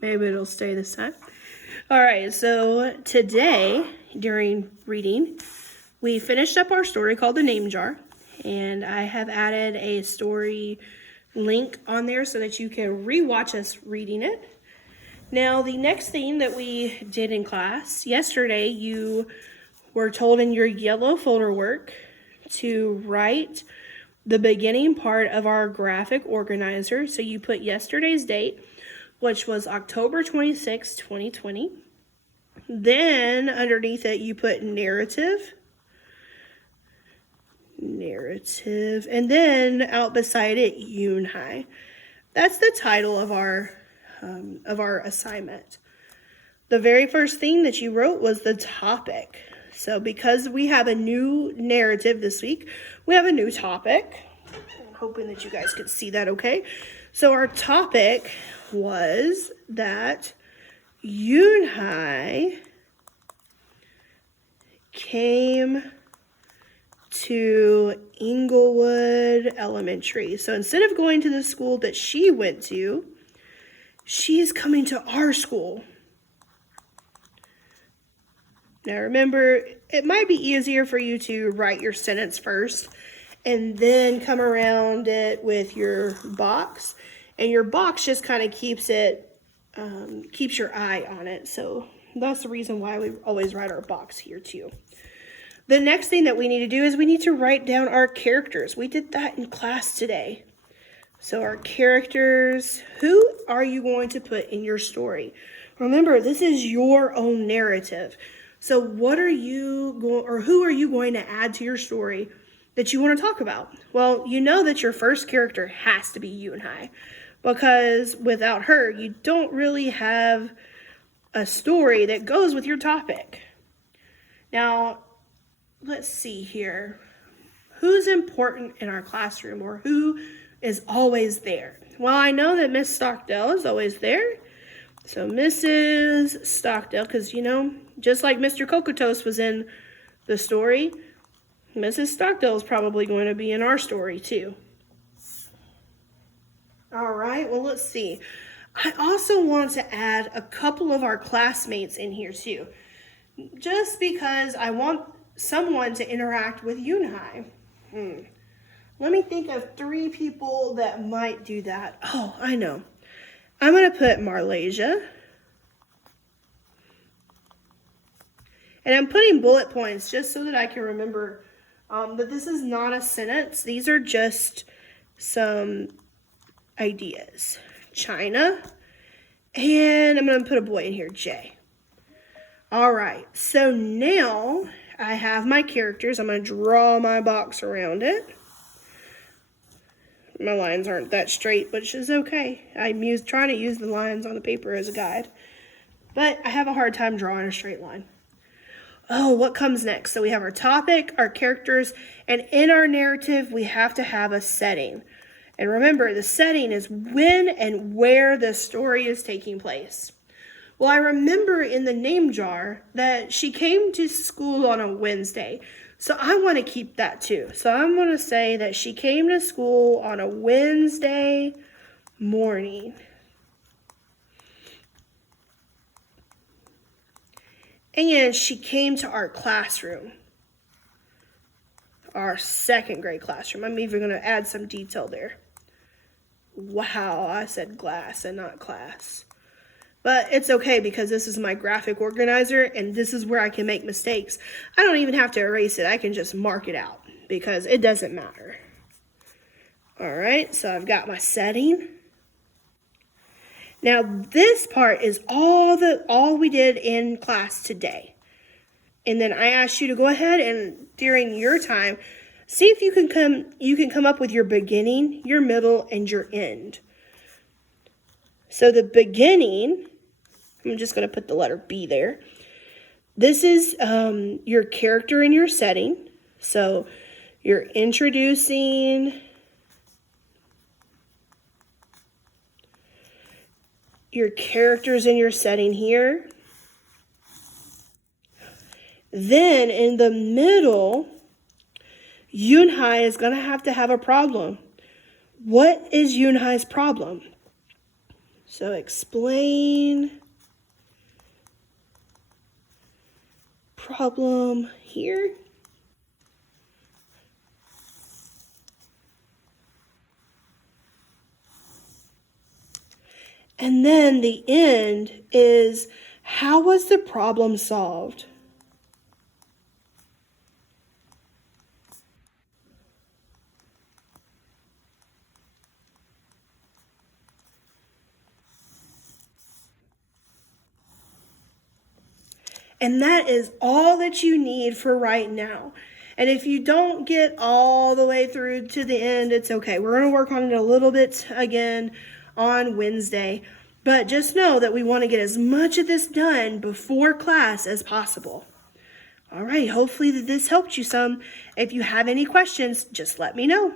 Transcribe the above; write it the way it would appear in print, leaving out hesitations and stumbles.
Maybe it'll stay this time. All right, so today during reading, we finished up our story called The Name Jar, and I have added a story link on there so that you can rewatch us reading it. Now, the next thing that we did in class, yesterday you were told in your yellow folder work to write the beginning part of our graphic organizer. So you put yesterday's date, which was October 26, 2020. Then underneath it, you put narrative, and then out beside it, Unhei. That's the title of our assignment. The very first thing that you wrote was the topic. So because we have a new narrative this week, we have a new topic. I'm hoping that you guys can see that okay. So our topic was that Unhei came to Inglewood Elementary. So instead of going to the school that she went to, she's coming to our school. Now remember, it might be easier for you to write your sentence first and then come around it with your box. And your box just kind of keeps your eye on it. So that's the reason why we always write our box here too. The next thing that we need to do is we need to write down our characters. We did that in class today. So our characters, who are you going to put in your story? Remember, this is your own narrative. So who are you going to add to your story that you want to talk about? Well, you know that your first character has to be Unhei, because without her, you don't really have a story that goes with your topic. Now, let's see here. Who's important in our classroom, or who is always there? Well, I know that Miss Stockdale is always there. So Mrs. Stockdale, because, just like Mr. Cocotos was in the story, Mrs. Stockdale is probably going to be in our story too. All right, well, let's see. I also want to add a couple of our classmates in here too, just because I want someone to interact with Unhei. Let me think of 3 people that might do that. Oh, I know. I'm going to put Marlasia. And I'm putting bullet points just so that I can remember that this is not a sentence. These are just some ideas. China. And I'm going to put a boy in here, Jay. All right. So now I have my characters. I'm going to draw my box around it. My lines aren't that straight, which is okay. I'm trying to use the lines on the paper as a guide. But I have a hard time drawing a straight line. Oh, what comes next? So we have our topic, our characters, and in our narrative, we have to have a setting. And remember, the setting is when and where the story is taking place. Well, I remember in the name jar that she came to school on a Wednesday. So I want to keep that too. So I'm going to say that she came to school on a Wednesday morning. And she came to our classroom, our 2nd grade classroom. I'm even going to add some detail there. Wow, I said glass and not class. But it's okay because this is my graphic organizer and this is where I can make mistakes. I don't even have to erase it. I can just mark it out because it doesn't matter. All right, so I've got my setting. Now this part is all we did in class today. And then I asked you to go ahead and during your time, see if you can come up with your beginning, your middle, and your end. So the beginning, I'm just going to put the letter B there. This is your character and your setting. So you're introducing your characters in your setting here. Then in the middle, Unhei is going to have a problem. What is Unhei's problem? So explain problem here. And then the end is, how was the problem solved? And that is all that you need for right now. And if you don't get all the way through to the end, it's okay. We're going to work on it a little bit again on Wednesday. But just know that we want to get as much of this done before class as possible. All right, hopefully this helped you some. If you have any questions, just let me know.